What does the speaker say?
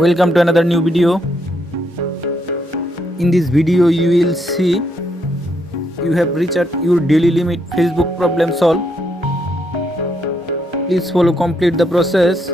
Welcome to another new video. In this video you will see you have reached your daily limit. Facebook problem solved. Please follow complete the process.